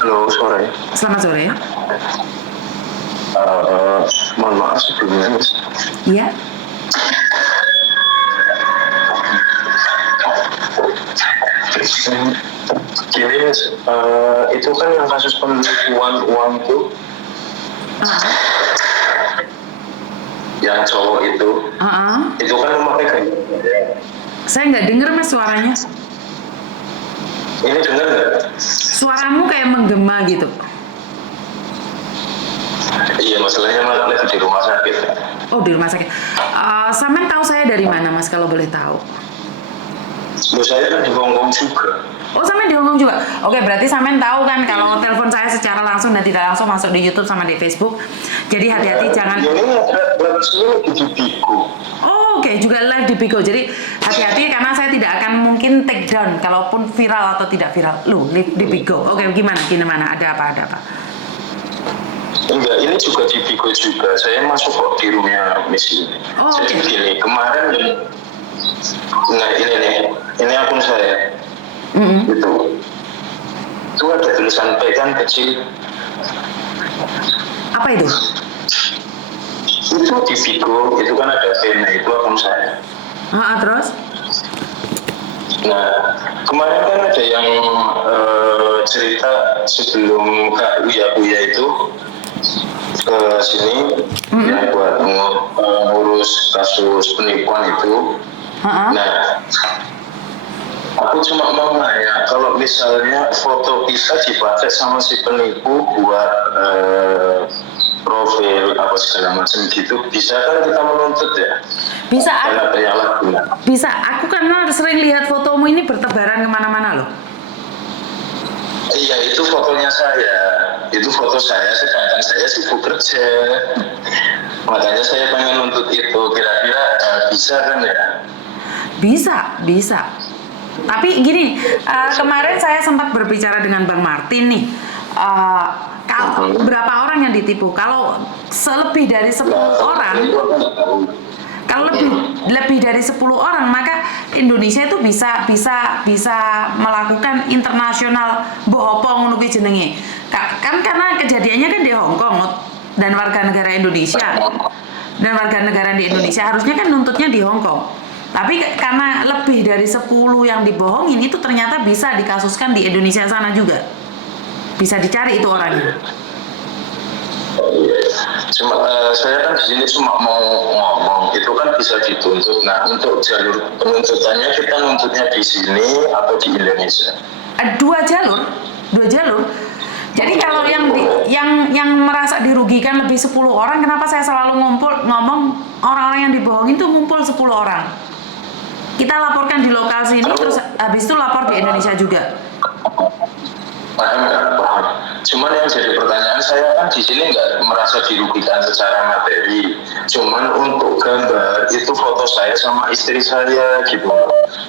Halo, sore. Selamat sore. Mohon maaf sebelumnya, Mas. Iya, Gini, Mas, itu kan yang kasus penipuan uang itu, yang cowok itu kan memakai gaya. saya nggak dengar mas suaranya. Ini dengar nggak? Suaramu kayak menggema gitu. Iya, masalahnya malah lagi di rumah sakit. Oh di rumah sakit. Sampean tahu saya dari mana mas kalau boleh tahu? Loh, saya kan di Hongkong juga. Oh sampean di Hongkong juga. Oke berarti sampean tahu kan kalau telepon saya secara langsung dan tidak langsung masuk di YouTube sama di Facebook. Jadi hati-hati jangan. Ini lagi di Bigo. Oh, oke juga live di Bigo. Jadi hati-hati karena saya tidak akan mungkin take down kalaupun viral atau tidak viral. Loh, live di Bigo. Oke, gimana? Ada apa? Enggak, ini juga di Bigo juga. Saya masuk kok di roomnya Miss ini. Oh, Jadi oke. gini, kemarin, nah ini nih, ini akun saya. Itu ada tulisan pekan kecil. Apa itu? Itu di Bigo, itu kan ada pena, itu akun saya. Terus? Nah, kemarin kan ada yang cerita sebelum Kak Uya itu ke sini yang buat ngurus kasus penipuan itu. Nah, aku cuma mau nanya, kalau misalnya foto kita dipakai sama si penipu buat profil apa segala macam gitu, bisa kan kita menuntut ya? Bisa, Karena penyalahgunaan. bisa. Aku karena sering lihat fotomu ini bertebaran kemana-mana loh. Iya, itu fotonya saya. Itu foto saya, sedangkan saya sibuk kerja. Makanya saya pengen nuntut itu. Kira-kira bisa kan ya? Bisa. Tapi gini, kemarin saya sempat berbicara dengan Bang Martin nih. Berapa orang yang ditipu? Kalau lebih dari 10 orang, kalau lebih dari 10 orang, maka Indonesia itu bisa melakukan internasional bohopong nuki jenenge. Kan karena kejadiannya kan di Hong Kong dan warga negara Indonesia. Dan warga negara di Indonesia harusnya kan nuntutnya di Hong Kong. Tapi karena lebih dari 10 yang dibohongin itu ternyata bisa dikasuskan di Indonesia sana juga. Bisa dicari itu orangnya. Cuma saya kan di sini cuma mau ngomong, itu kan bisa dituntut. Nah, untuk jalur penuntutannya kita nuntutnya di sini atau di Indonesia? Dua jalur. Jadi kalau yang merasa dirugikan lebih 10 orang, kenapa saya selalu ngomong orang-orang yang dibohongin itu ngumpul 10 orang. Kita laporkan di lokal sini, terus habis itu lapor di Indonesia juga. Paham. Cuman yang jadi pertanyaan saya kan di sini nggak merasa dirugikan secara materi. Cuman untuk gambar itu foto saya sama istri saya gitu,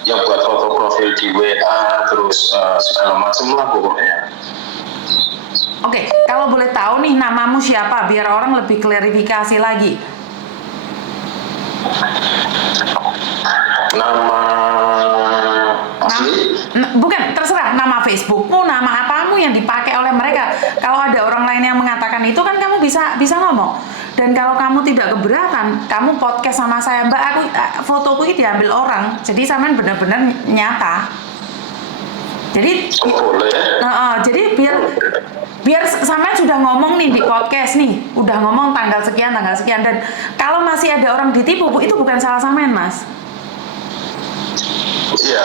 yang buat foto profil di WA terus segala macam lah pokoknya. Oke, kalau boleh tahu nih namamu siapa biar orang lebih klarifikasi lagi. Nama asli? Bukan, terserah nama Facebookmu, nama apamu yang dipakai oleh mereka. Kalau ada orang lain yang mengatakan itu kan kamu bisa ngomong. Dan kalau kamu tidak keberatan, kamu podcast sama saya, Mbak, fotoku ini diambil orang. Jadi sampean benar-benar nyata. Jadi jadi biar sampean sudah ngomong nih di podcast nih, udah ngomong tanggal sekian dan kalau masih ada orang ditipu, itu bukan salah sampean, Mas. Iya,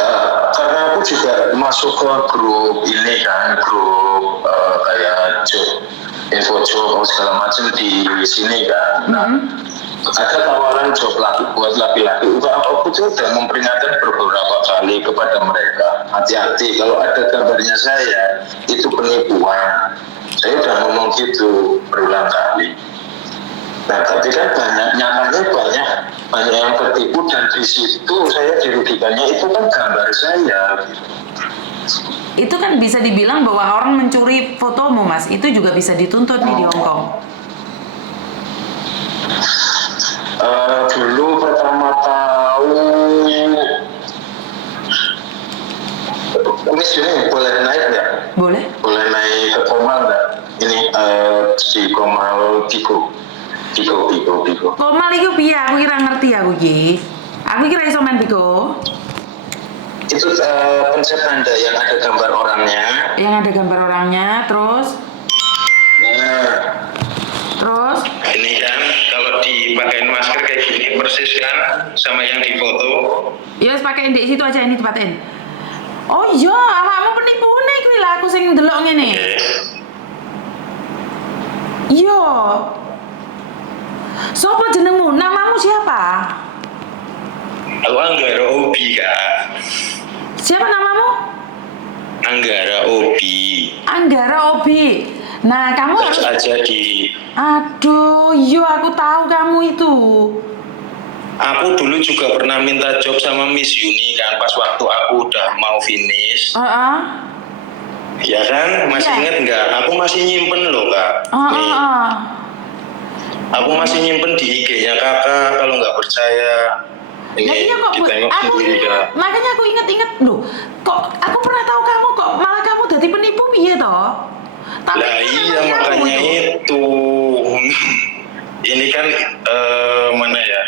karena aku juga masuk ke grup ini kan, grup kayak info job segala macam di sini kan. Nah, ada tawaran job buat laki-laki. Aku tuh udah memperingatkan beberapa kali kepada mereka, hati-hati kalau ada gambarnya saya itu penipuan. Saya udah ngomong gitu berulang kali. Nah, tapi kan nyatanya banyak yang tertipu dan di situ saya dirugikannya itu kan gambar saya. Itu kan bisa dibilang bahwa orang mencuri fotomu, Mas. Itu juga bisa dituntut nih di Hong Kong. Dulu pertama tahu Miss ini boleh naik nggak? Boleh Boleh naik ke di Komal Tigo. Komal iku piye? Aku kira ngerti aku iki. Aku kira iso main Bigo. Itu konsep tanda yang ada gambar orangnya. Yang ada gambar orangnya, terus Nah, terus ini kan kalau dipakein masker kayak gini persis kan sama yang di foto. ya wis pakai di situ aja ini dipaten. Oh iya, awakmu penipune kuwi lah aku sing ndelok ngene. Iya. Sopo jenengmu? Namamu siapa? Aku Anggara Obi, Kak. Siapa namamu? Anggara Obi. Anggara Obi. Nah, kamu Terus harus aja di. Aduh, iya aku tahu kamu itu. Aku dulu juga pernah minta job sama Miss Yuni kan pas waktu aku udah mau finish. Heeh. Ya kan, masih Iya. inget nggak? Aku masih nyimpen loh, Kak. Nih, aku masih nyimpen di IG-nya Kakak kalau nggak percaya. Nah, Ini iya kok, ditengok aku sendiri, Kak. makanya aku inget-inget loh. Kok aku pernah tahu kamu kok malah kamu jadi penipu piye toh? Tapi Lah itu iya namanya aku makanya itu. Ini kan mana ya?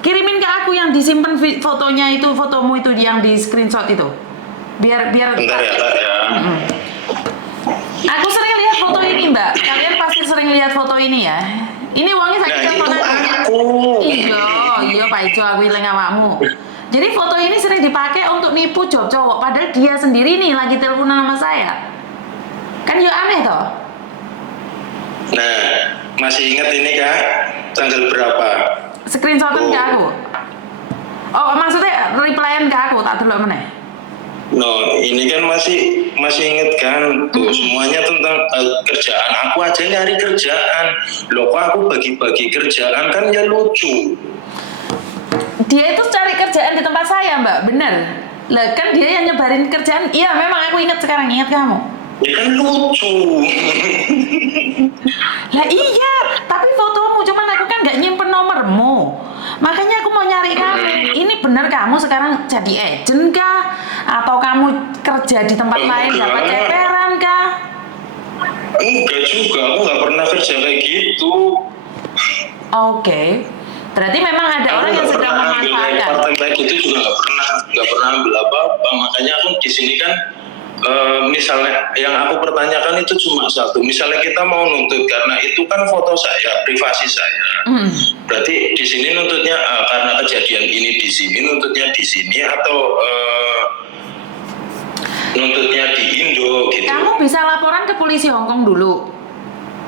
Kirimin ke aku yang disimpan fotonya itu, fotomu itu yang di screenshot itu. Biar Bentar ya, Kak ya. Aku sering lihat foto ini, Mbak. Kalian pasti sering lihat foto ini ya. Ini uangnya saya Nah kira itu foto aku. Iya Pak Ijo, aku ilang awakmu. Jadi foto ini sering dipakai untuk nipu job cowok, padahal dia sendiri nih lagi teleponan sama saya. Kan ya aneh toh? Nah, masih ingat ini Kak? Tanggal berapa? Screenshotan ke aku. Oh, maksudnya replyan ke aku, tak delok meneh. No, ini kan masih inget kan? Tuh semuanya tentang kerjaan. Aku aja nyari kerjaan. Loh kok aku bagi-bagi kerjaan kan ya lucu. Dia itu cari kerjaan di tempat saya, Mbak. Bener. Lah kan dia yang nyebarin kerjaan. Iya, memang aku ingat sekarang, ingat kamu. Ya kan lucu. Lah iya, tapi fotomu cuman aku kan nggak nyimpen nomormu. Makanya aku mau nyari kamu. Ini bener kamu sekarang jadi agent kah? Atau kamu kerja di tempat lain dapat ceperan kah? Enggak juga, aku nggak pernah kerja kayak gitu. Oke. Berarti memang ada orang yang sedang memanfaatkan. Part time itu juga nggak pernah ambil apa-apa. Makanya aku di sini kan misalnya yang aku pertanyakan itu cuma satu. Misalnya kita mau nuntut karena itu kan foto saya, privasi saya. Berarti di sini nuntutnya karena kejadian ini di sini, nuntutnya di sini atau nuntutnya di Indo gitu. Kamu bisa laporan ke polisi Hongkong dulu.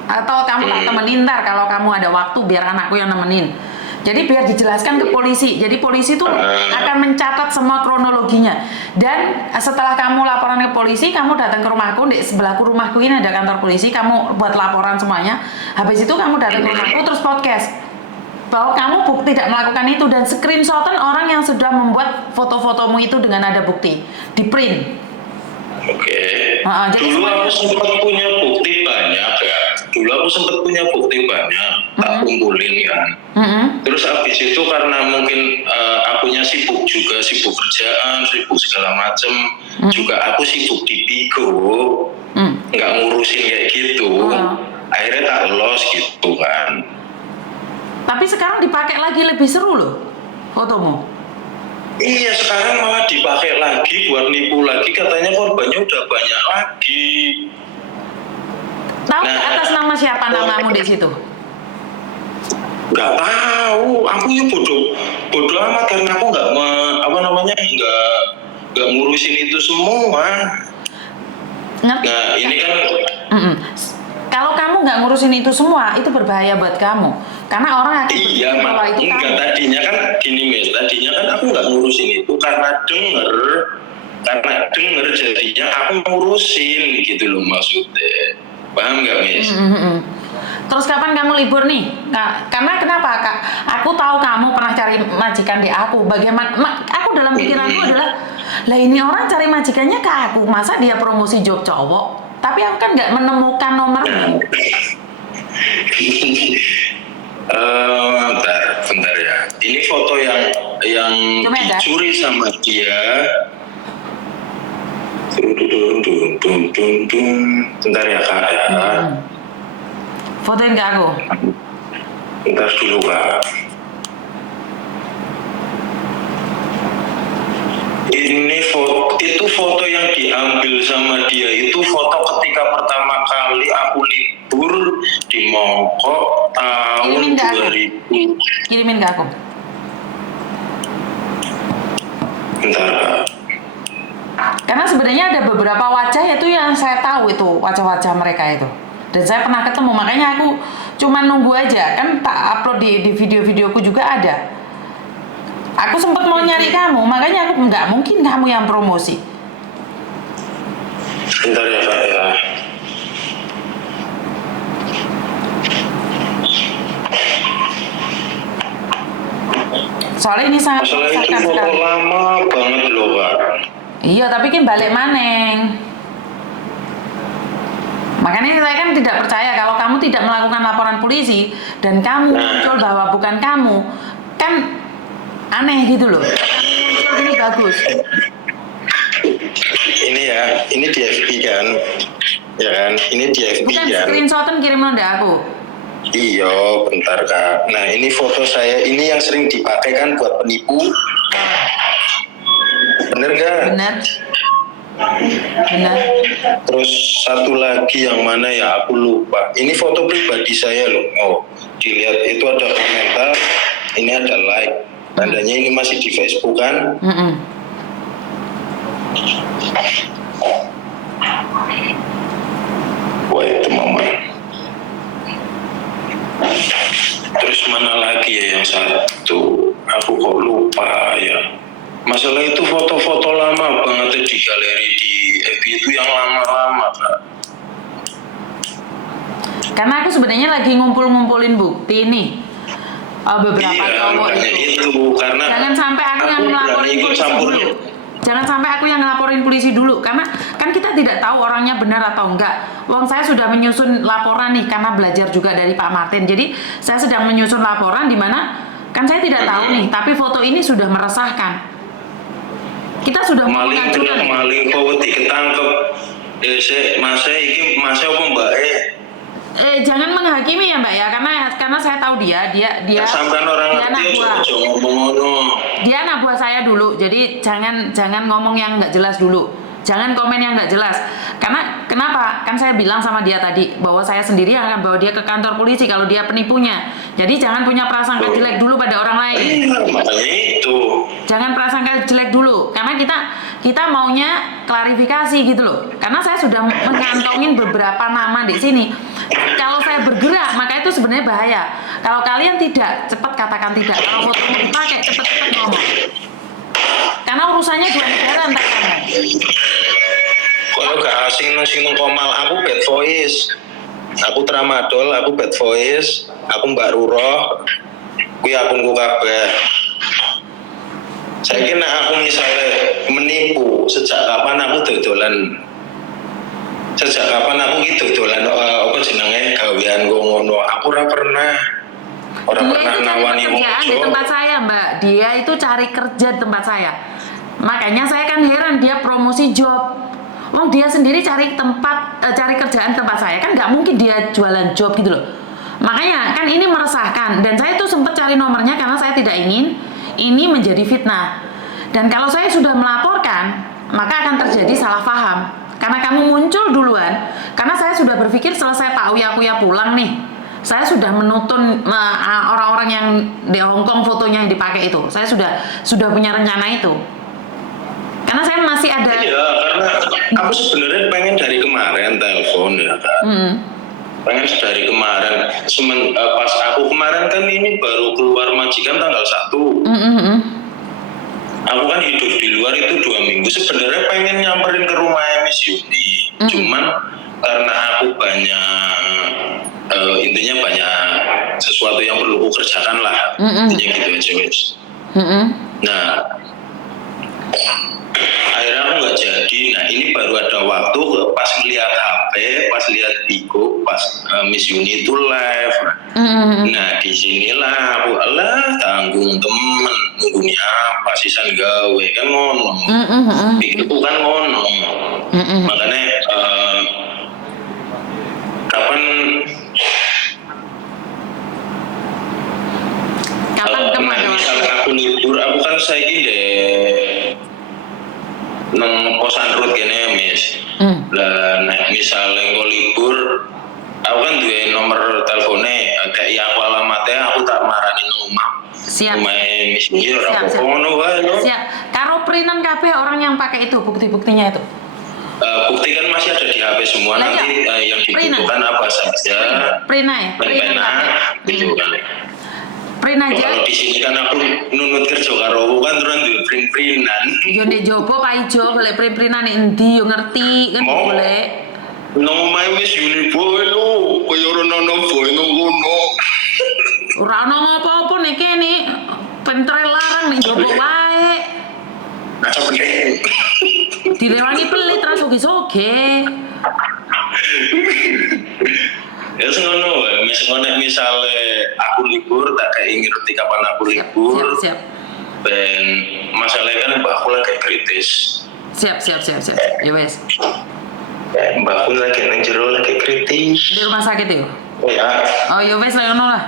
Atau kamu tak temenin ntar kalau kamu ada waktu biar anakku yang nemenin. Jadi biar dijelaskan ke polisi. Jadi polisi itu akan mencatat semua kronologinya. Dan setelah kamu laporan ke polisi, kamu datang ke rumahku. Di sebelahku rumahku ini ada kantor polisi. Kamu buat laporan semuanya. Habis itu kamu datang ke rumahku terus podcast bahwa kamu tidak melakukan itu dan screenshotan orang yang sudah membuat foto-fotomu itu dengan ada bukti di print. Oke. Jadi Dulu aku sempat punya bukti banyak ya. Tak kumpulin kan. Terus habis itu karena mungkin akunya sibuk juga, sibuk kerjaan, sibuk segala macem. Juga aku sibuk di Bigo, nggak ngurusin kayak gitu. Akhirnya tak los gitu kan. Tapi sekarang dipakai lagi lebih seru loh fotomu. Iya sekarang malah dipakai lagi buat nipu lagi, katanya korbannya udah banyak lagi. Tahu atas nama siapa namamu di situ? Nggak tahu, aku ya bodoh amat karena aku nggak ngurusin itu semua. Ngerti? Nah ini kan Kalau kamu nggak ngurusin itu semua, itu berbahaya buat kamu. Karena orang akan iya bahwa itu enggak, kamu. tadinya kan gini Miss, tadinya kan aku nggak ngurusin itu karena denger jadinya aku ngurusin gitu loh maksudnya. Paham nggak Miss? Terus kapan kamu libur nih? Karena kenapa Kak? Aku tahu kamu pernah cari majikan di aku. Bagaimana? Aku dalam pikiranku adalah, lah ini orang cari majikannya ke aku. Masa dia promosi job cowok? Tapi aku kan nggak menemukan nomormu. Bentar ya. Ini foto yang dicuri sama dia. Bentar ya Kak ya. Fotoin ke aku. Bentar dulu Kak. Ini foto yang diambil sama dia itu foto ketika pertama kali aku libur di Mongkok tahun 2000. Kirimin ke aku. Bentar Kak. Karena sebenarnya ada beberapa wajah itu yang saya tahu itu wajah-wajah mereka itu. Dan saya pernah ketemu, makanya aku cuma nunggu aja. Kan tak upload di video-videoku juga ada. Aku sempat mau nyari kamu, makanya aku nggak mungkin kamu yang promosi. Bentar ya Kak ya. Soalnya ini sangat Masalah itu meresahkan foto sekali. lama banget loh Kak. Iya, tapi kan balik maneng. Makanya saya kan tidak percaya kalau kamu tidak melakukan laporan polisi dan kamu muncul bahwa bukan kamu, kan aneh gitu loh. Muncul ini bagus. Ini ya, ini di FB kan, ya kan? Ini di FB Bukan kan. screenshotan kirim nonda aku. Iya, bentar Kak. Nah ini foto saya, ini yang sering dipakai kan buat penipu. Bener gak? Benar. Benar. Terus satu lagi yang mana ya aku lupa. Ini foto pribadi saya loh. Oh, dilihat itu ada komentar, ini ada like. Tandanya ini masih di Facebook kan? Wah itu mama. Terus mana lagi ya yang satu? Aku kok lupa ya. Masalah itu foto-foto lama banget di galeri di FB itu yang lama-lama Kak. Karena aku sebenarnya lagi ngumpulin bukti nih. Beberapa cowok itu karena jangan sampai aku yang melaporin polisi dulu. Jangan sampai aku yang ngelaporin polisi dulu, karena kan kita tidak tahu orangnya benar atau enggak. Uang saya sudah menyusun laporan nih karena belajar juga dari Pak Martin. Jadi saya sedang menyusun laporan di mana kan saya tidak tahu nih, tapi foto ini sudah meresahkan. Kita sudah mengajukan. Maling kok ketangkep. Masa iki masa apa Mbak Jangan menghakimi ya Mbak ya, karena saya tahu dia sampai orang dia anak ngerti buah. Dia anak buah saya dulu, jadi jangan ngomong yang nggak jelas dulu. Jangan komen yang nggak jelas. Karena kenapa? Kan saya bilang sama dia tadi bahwa saya sendiri akan bawa dia ke kantor polisi kalau dia penipunya. Jadi jangan punya prasangka jelek dulu pada orang lain. Makanya itu. Jangan prasangka jelek dulu, karena kita maunya klarifikasi gitu loh. Karena saya sudah mengantongin beberapa nama di sini. Kalau saya bergerak, maka itu sebenarnya bahaya. Kalau kalian tidak, cepat katakan tidak. Kalau fotomu dipakai, cepat-cepat ngomong. Karena urusannya dua negara entar kamu. Kalau gak asing nang komal aku bad voice. Aku tramadol, aku bad voice, aku Mbak Ruroh. Kuwi akunku kabeh. Saya kira aku misalnya menipu, sejak kapan aku dodolan? Sejak kapan aku gitu dodolan apa jenenge gawean ngono? Aku ora pernah. Ora pernah nawani wong di tempat saya, Mbak. Dia itu cari kerja di tempat saya. Makanya saya kan heran dia promosi job. Wong dia sendiri cari kerjaan tempat saya, kan nggak mungkin dia jualan job gitu loh. Makanya kan ini meresahkan, dan saya tuh sempat cari nomornya karena saya tidak ingin ini menjadi fitnah. Dan kalau saya sudah melaporkan, maka akan terjadi salah paham. Karena kamu muncul duluan, karena saya sudah berpikir selesai Pak Uya pulang nih, saya sudah menutun orang-orang yang di Hongkong fotonya yang dipakai itu. Saya sudah punya rencana itu. Karena saya masih ada. Iya, karena aku sebenarnya pengen dari kemarin telepon ya Kak. Pengen dari kemarin. Pas aku kemarin kan ini baru keluar majikan tanggal 1. Aku kan hidup di luar itu 2 minggu. Sebenarnya pengen nyamperin ke rumahnya Miss Yuni. Cuman karena aku intinya banyak sesuatu yang perlu aku kerjakan lah. Intinya gitu aja wes. Nah, akhirnya aku nggak jadi. Nah ini baru ada waktu pas melihat HP, pas lihat Bigo, pas Miss Yuni itu live. Nah disinilah aku tanggung temen nunggu apa sisan gawe kan ngono. Pikirku kan ngono. Makanya kapan aku kan duwe nomor teleponnya, kayak aku alamatnya aku tak marani nomor. Siap. Siap. Siap. Karo printan kabeh orang yang pakai itu bukti-buktinya itu. Bukti kan masih ada di HP semua. Lah, nanti yang dibutuhkan apa saja. Print gitu kan. Print aja. Kalau di sini kan aku nunut kerja karo kan terus duwe print-printan. Yo nek jopo Pak Ijo golek print-printan nek endi yo ngerti kan golek. Nang omahe wis uniboy lho, koyo ora ono boy nang kono. Ora ono apa-apa nek kene pentre larang nek jopo wae. Aja bener. Direwangi pelit terus soge-soge. Ya ngono wae, misale aku libur tak kayak ngerti kapan aku libur. Siap. Dan masalahnya kan mbakku lagi kritis. Siap. Ya wes. Mbakku lagi nang jero lagi kritis. Di rumah sakit ya? Ya. Oh, ya wes lah ngono lah.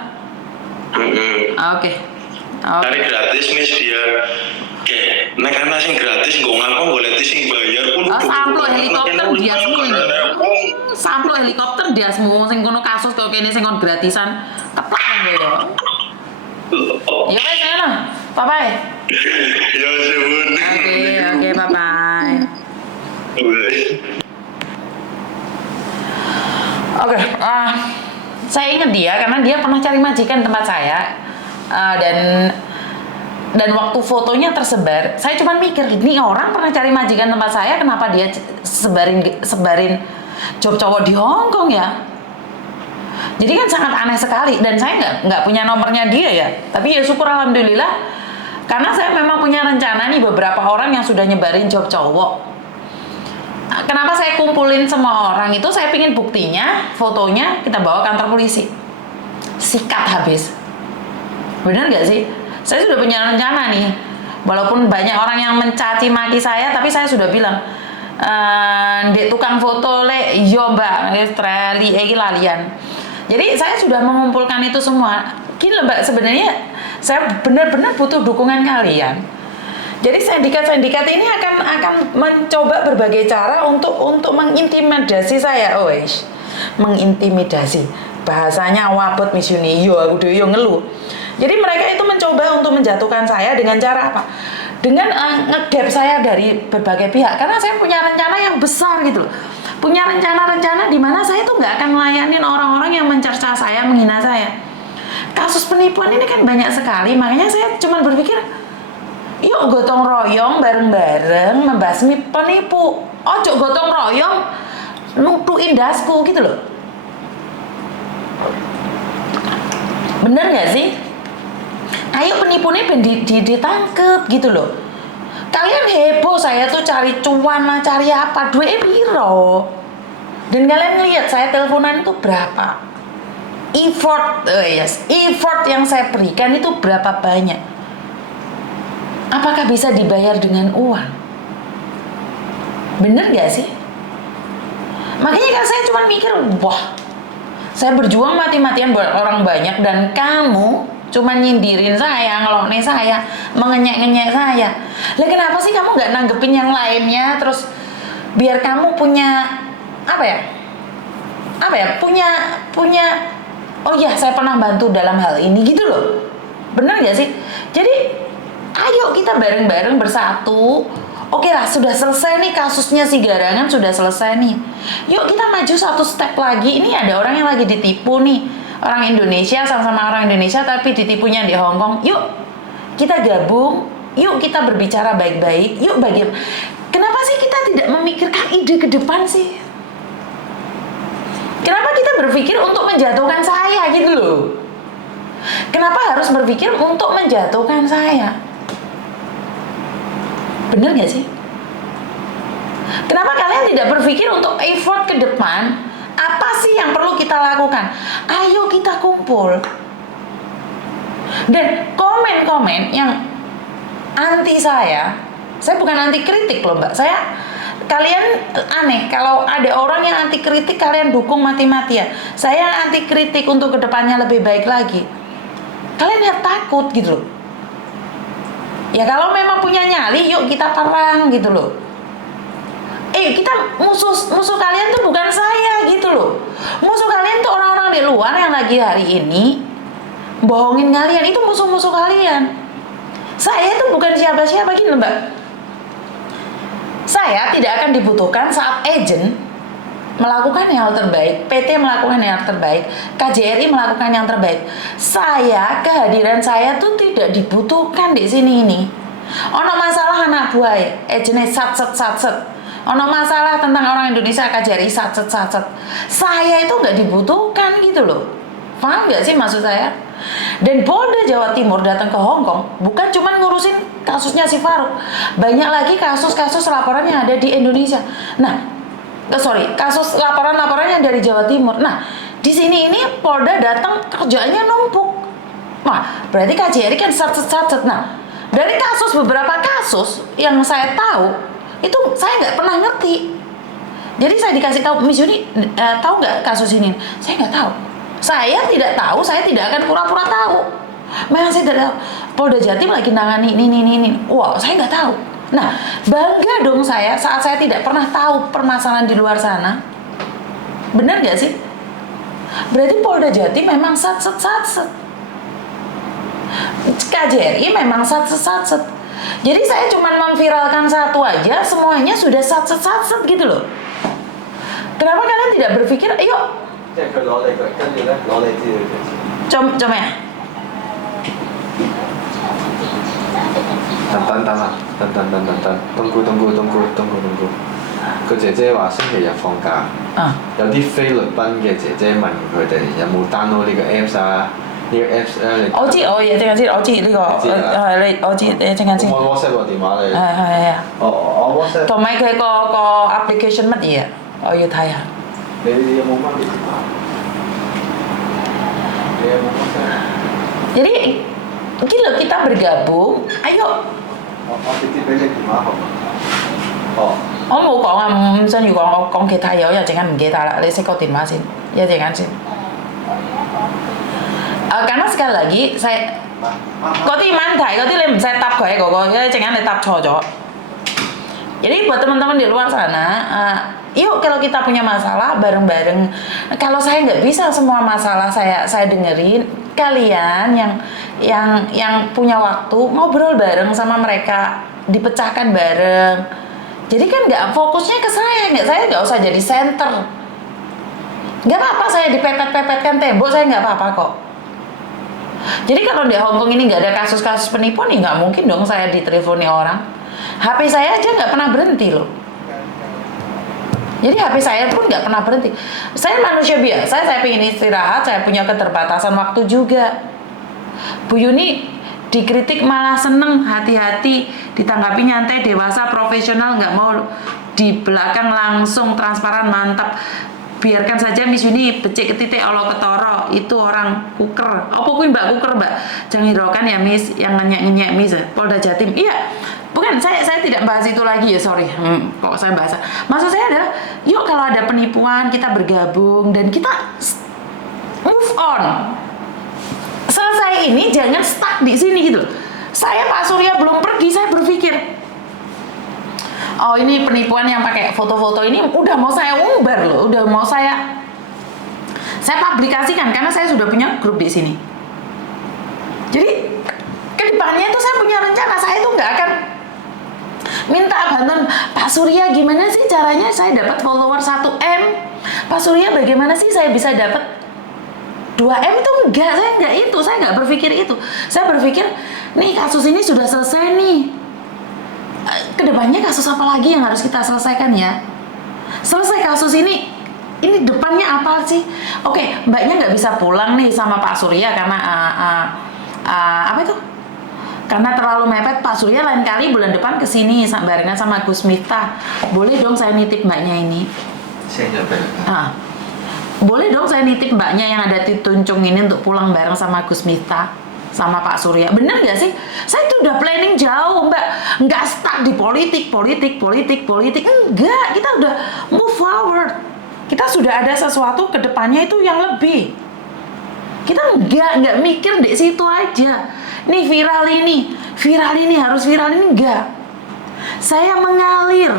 Oke. Hari gratis mis dia. Oke, nek ana sing gratis nggo ngaku golek sing bayar pun. Samplo helikopter diasmu ini. Samplo helikopter diasmu sing kono kasus kok kene sing kon gratisan. Teplak yo. Ya wes ngono. Bye-bye. Ya suwun. Oke, bye-bye. Oke, saya ingat dia karena dia pernah cari majikan tempat saya dan waktu fotonya tersebar, saya cuma mikir, ini orang pernah cari majikan tempat saya, kenapa dia sebarin job cowok di Hong Kong ya? Jadi kan sangat aneh sekali, dan saya nggak punya nomornya dia ya. Tapi ya syukur alhamdulillah, karena saya memang punya rencana nih beberapa orang yang sudah nyebarin job cowok. Kenapa saya kumpulin semua orang itu? Saya pingin buktinya, fotonya kita bawa kantor polisi, sikat habis. Benar nggak sih? Saya sudah punya rencana nih. Walaupun banyak orang yang mencaci maki saya, tapi saya sudah bilang, dek tukang foto le, yo mbak, iki lalian. Jadi saya sudah mengumpulkan itu semua. Gini loh mbak, sebenarnya saya benar-benar butuh dukungan kalian. Jadi sindikat-sindikat ini akan mencoba berbagai cara untuk mengintimidasi saya, mengintimidasi. Bahasanya wabot misyuni, yo aku yo ngeluh. Jadi mereka itu mencoba untuk menjatuhkan saya dengan cara apa? Dengan ngedep saya dari berbagai pihak. Karena saya punya rencana yang besar gitu loh. Punya rencana-rencana di mana saya tuh nggak akan melayanin orang-orang yang mencerca saya, menghina saya. Kasus penipuan ini kan banyak sekali, makanya saya cuma berpikir, yuk gotong royong bareng-bareng membasmi penipu. Ojo gotong royong nutuin dasku gitu loh. Bener nggak sih? Ayo penipunya ditangkep gitu loh. Kalian heboh saya tuh cari cuan lah, cari apa, duitnya piro. Dan kalian lihat saya teleponan itu berapa. Effort yang saya berikan itu berapa banyak. Apakah bisa dibayar dengan uang? Bener gak sih? Makanya kan saya cuma mikir, wah, saya berjuang mati-matian buat orang banyak dan kamu cuma nyindirin saya, ngelokne saya, mengenyek-ngenyek saya. Lah kenapa sih kamu nggak nanggepin yang lainnya, terus biar kamu punya punya oh ya saya pernah bantu dalam hal ini gitu loh. Bener gak sih? Jadi ayo kita bareng-bareng bersatu. Oke lah, sudah selesai nih kasusnya si Garangan, sudah selesai nih. Yuk kita maju satu step lagi. Ini ada orang yang lagi ditipu nih. Orang Indonesia, sama-sama orang Indonesia tapi ditipunya di Hong Kong. Yuk kita gabung. Yuk kita berbicara baik-baik. Yuk bagaimana? Kenapa sih kita tidak memikirkan ide ke depan sih? Kenapa kita berpikir untuk menjatuhkan saya gitu loh? Kenapa harus berpikir untuk menjatuhkan saya? Bener gak sih? Kenapa kalian tidak berpikir untuk effort ke depan? Apa sih yang perlu kita lakukan? Ayo kita kumpul. Dan komen-komen yang anti saya bukan anti kritik loh mbak. Kalian aneh kalau ada orang yang anti kritik kalian dukung mati-matian. Saya anti kritik untuk kedepannya lebih baik lagi. Kalian ya takut gitu loh. Ya kalau memang punya nyali, yuk kita perang gitu loh. Kita musuh kalian tuh bukan saya gitu loh. luar yang lagi hari ini bohongin kalian, itu musuh-musuh kalian. Saya itu bukan siapa-siapa gini Mbak. Saya tidak akan dibutuhkan saat agent melakukan yang terbaik, PT melakukan yang terbaik, KJRI melakukan yang terbaik. Kehadiran saya tuh tidak dibutuhkan di sini ini. Ono masalah anak buah, agentnya sat. Ono masalah tentang orang Indonesia, KJRI sat. Saya itu nggak dibutuhkan gitu loh. Paham nggak sih maksud saya? Dan Polda Jawa Timur datang ke Hong Kong bukan cuma ngurusin kasusnya si Farouk, banyak lagi kasus-kasus laporan yang ada di Indonesia. Nah, kasus laporan-laporan yang dari Jawa Timur. Nah, di sini ini Polda datang kerjaannya numpuk. Wah, berarti KJRI kan sat. Nah, dari beberapa kasus yang saya tahu itu saya nggak pernah ngerti. Jadi saya dikasih tahu, Miss Yuni tahu nggak kasus ini? Saya nggak tahu. Saya tidak tahu, saya tidak akan pura-pura tahu. Memang saya tidak tahu. Polda Jatim lagi nangani ini. Wow, saya nggak tahu. Nah, bangga dong saya saat saya tidak pernah tahu permasalahan di luar sana. Benar nggak sih? Berarti Polda Jatim memang sat. KJRI memang sat. Jadi saya cuma memviralkan satu aja, semuanya sudah sat gitu loh. Kenapa kalian tidak berpikir, ayo coba ya.等，tunggu. 個姐姐話星期日放假，有啲菲律賓嘅姐姐問佢哋有冇 download 呢個 apps 啊？呢個 apps 咧，我知呢個，我知你陣間知。我 WhatsApp 個電話你。係啊。我 WhatsApp。同埋佢個 application 乜嘢啊？我要睇下。你有冇媽咪電話？你有冇 WhatsApp？ Jadi gila kita bergabung, ayo. 我直接俾你電話號碼。哦。我冇講啊，唔想要講，我講其他嘢，我一陣間唔記得啦。你熄個電話先，一陣間先。karena sekali lagi saya嗰啲問題嗰啲你唔使答佢嗰個，一陣間你答錯咗。Jadi buat teman-teman di luar sana, yuk kalau kita punya masalah bareng-bareng. Kalau saya nggak bisa semua masalah saya dengerin, kalian yang punya waktu ngobrol bareng sama mereka, dipecahkan bareng. Jadi kan nggak fokusnya ke saya nggak usah jadi center. Nggak apa-apa saya dipepet-pepetkan tembok, saya nggak apa-apa kok. Jadi kalau di Hong Kong ini nggak ada kasus-kasus penipuan, ya nggak mungkin dong saya diteleponi orang. HP saya aja nggak pernah berhenti loh. Jadi HP saya pun nggak pernah berhenti. Saya manusia biasa, saya pengen istirahat, saya punya keterbatasan waktu juga. Bu Yuni dikritik malah seneng, hati-hati, ditanggapi nyantai, dewasa, profesional, nggak mau di belakang langsung transparan, mantap. Biarkan saja Miss Yuni becek ke titik Allah ketoro, itu orang kuker. Apa kuwi Mbak kuker Mbak? Jangan hiraukan ya Miss, yang ngenyek-ngenyek Miss. Polda Jatim. Iya. Bukan, saya tidak bahas itu lagi ya, sorry. Kok saya bahas. Maksud saya adalah, yuk kalau ada penipuan kita bergabung dan kita move on. Selesai ini jangan stuck di sini gitu. Saya Pak Surya belum pergi, saya berpikir, oh ini penipuan yang pakai foto-foto ini udah mau saya umbar loh, udah mau saya publikasikan karena saya sudah punya grup di sini. Jadi kedepannya tuh saya punya rencana, saya tuh nggak akan minta bantuan Pak Surya gimana sih caranya saya dapat follower 1M. Pak Surya bagaimana sih saya bisa dapat 2M, itu enggak, saya nggak berpikir itu. Saya berpikir nih kasus ini sudah selesai nih. Kedepannya kasus apa lagi yang harus kita selesaikan ya? Selesai kasus ini depannya apa sih? Oke, mbaknya nggak bisa pulang nih sama Pak Surya karena apa itu? Karena terlalu mepet. Pak Surya lain kali bulan depan kesini barengan sama Gus Miftah. Boleh dong saya nitip mbaknya ini? Boleh dong saya nitip mbaknya yang ada di Tuncung ini untuk pulang bareng sama Gus Miftah sama Pak Surya. Bener nggak sih? Saya tuh udah planning jauh Mbak, nggak stuck di politik. Enggak, kita udah move forward. Kita sudah ada sesuatu ke depannya itu yang lebih. Kita nggak mikir di situ aja. Nih viral ini harus viral ini, enggak. Saya mengalir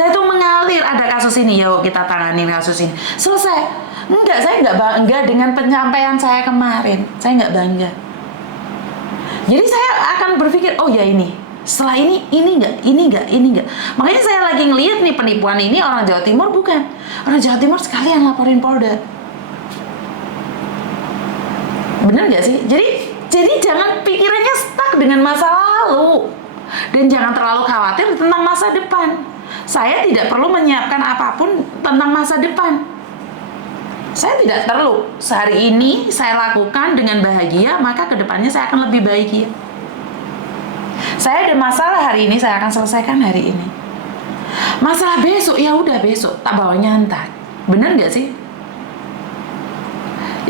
Saya tuh mengalir, ada kasus ini, yuk kita tangani kasus ini. Selesai. Enggak, saya enggak bangga dengan penyampaian saya kemarin. Saya enggak bangga. Jadi saya akan berpikir, oh ya ini, setelah ini enggak. Makanya saya lagi ngelihat nih penipuan ini orang Jawa Timur bukan. Orang Jawa Timur sekalian laporin Polda. Bener nggak sih? Jadi jangan pikirannya stuck dengan masa lalu. Dan jangan terlalu khawatir tentang masa depan. Saya tidak perlu menyiapkan apapun tentang masa depan. Saya tidak perlu. Sehari ini saya lakukan dengan bahagia, maka kedepannya saya akan lebih bahagia. Saya ada masalah hari ini, saya akan selesaikan hari ini. Masalah besok, ya udah besok, tak bawa nyantai. Bener nggak sih?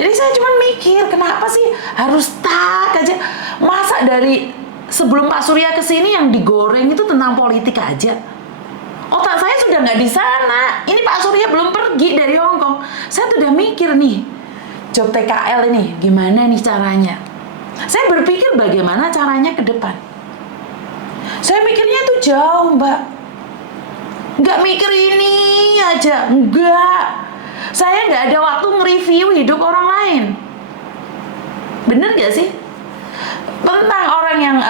Jadi saya cuma mikir, kenapa sih harus tak aja? Masa dari sebelum Pak Surya kesini yang digoreng itu tentang politik aja? Otak saya sudah nggak di sana. Ini Pak Surya belum pergi dari Hong Kong. Saya tuh udah mikir nih, job TKL ini gimana nih caranya? Saya berpikir bagaimana caranya ke depan. Saya mikirnya tuh jauh, Mbak. Nggak mikir ini aja, enggak. Saya nggak ada waktu nge-review hidup orang lain. Bener nggak sih? Tentang orang yang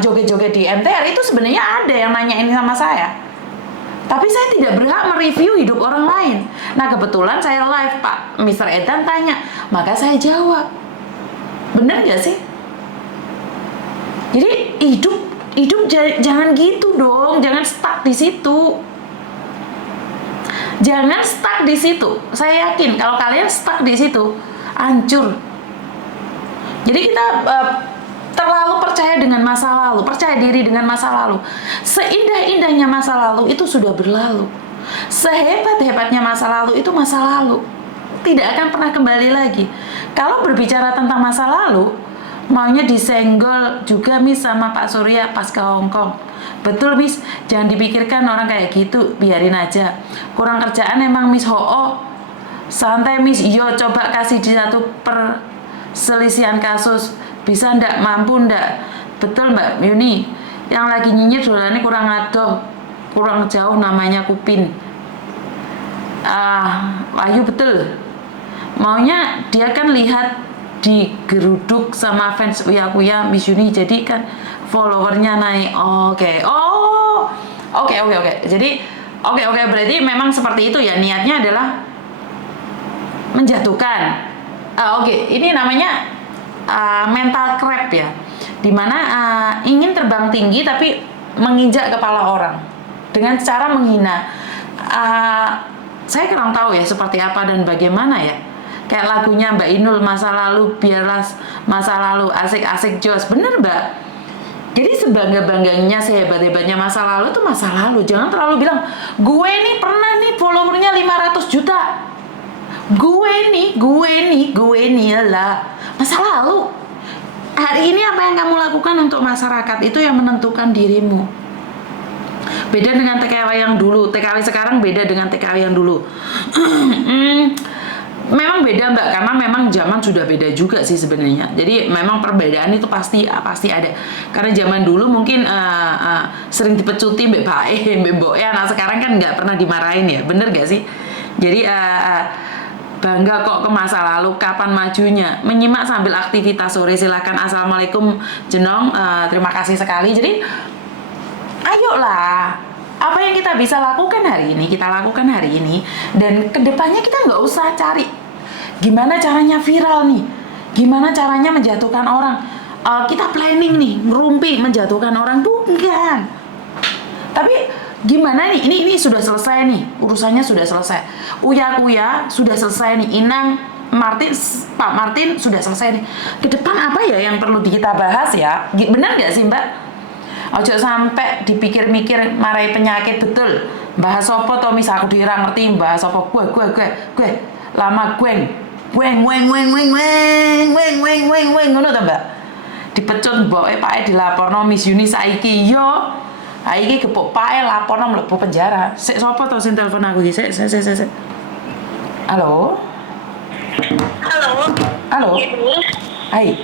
joget-joget di MTR itu sebenarnya ada yang nanya ini sama saya. Tapi saya tidak berhak mereview hidup orang lain. Nah kebetulan saya live, Pak Mr. Edan tanya, maka saya jawab. Bener nggak sih? Jadi hidup jangan gitu dong, jangan stuck di situ. Jangan stuck di situ. Saya yakin kalau kalian stuck di situ, hancur. Jadi kita terlalu percaya dengan masa lalu, percaya diri dengan masa lalu. Seindah-indahnya masa lalu itu sudah berlalu. Sehebat-hebatnya masa lalu itu masa lalu. Tidak akan pernah kembali lagi. Kalau berbicara tentang masa lalu, maunya disenggol juga Miss sama Pak Surya pas ke Hong Kong. Betul Miss, jangan dipikirkan orang kayak gitu, biarin aja. Kurang kerjaan emang Miss Ho. Santai Miss, yo coba kasih di satu perselisihan kasus. Bisa ndak, mampu ndak? Betul Mbak Yuni, yang lagi nyinyir dolannya kurang adoh, kurang jauh namanya kupin. Wahyu betul. Maunya dia kan lihat digeruduk sama fans Uya Miss Yuni, jadi kan followernya naik. Oke. Jadi oke, berarti memang seperti itu ya, niatnya adalah menjatuhkan. Ini namanya mental crab ya, dimana ingin terbang tinggi tapi menginjak kepala orang dengan cara menghina. Saya kurang tahu ya seperti apa dan bagaimana ya. Kayak lagunya Mbak Inul, masa lalu biarlah masa lalu, asik-asik jos. Bener Mbak. Jadi sebangga-bangganya, sehebat-hebatnya masa lalu itu masa lalu. Jangan terlalu bilang, gue nih pernah nih followernya 500 juta. Gue nih lah. Masa lalu. Hari ini apa yang kamu lakukan untuk masyarakat itu yang menentukan dirimu. Beda dengan TKW yang dulu. TKW sekarang beda dengan TKW yang dulu. Memang beda Mbak, karena memang zaman sudah beda juga sih sebenarnya. Jadi memang perbedaan itu pasti ada. Karena zaman dulu mungkin sering dipecuti Mbak Bae, Mbak Boe. Nah sekarang kan nggak pernah dimarahin ya, bener nggak sih? Jadi bangga kok ke masa lalu, kapan majunya? Menyimak sambil aktivitas sore, silahkan. Assalamualaikum Jenong, terima kasih sekali. Jadi ayolah, apa yang kita bisa lakukan hari ini, kita lakukan hari ini. Dan kedepannya kita nggak usah cari gimana caranya viral nih, gimana caranya menjatuhkan orang. Kita planning nih, ngerumpi menjatuhkan orang, bukan. Tapi gimana nih, ini sudah selesai nih, urusannya sudah selesai. Uya sudah selesai nih, Inang, Pak Martin sudah selesai nih. Ke depan apa ya yang perlu kita bahas ya? Benar nggak sih Mbak? Ojo sampai dipikir-mikir marai penyakit. Betul. Bahas sopo to mis aku dira ngerti bahas sopo gue lama weng ngono to Mbak. Dipecut mboke pake dilaporno Miss Yuni saiki yo. Iki gepuk pae laporno mlebu penjara. Sik sapa to sing telepon aku iki? Sik. Halo. Halo. Halo. Ini. Hai.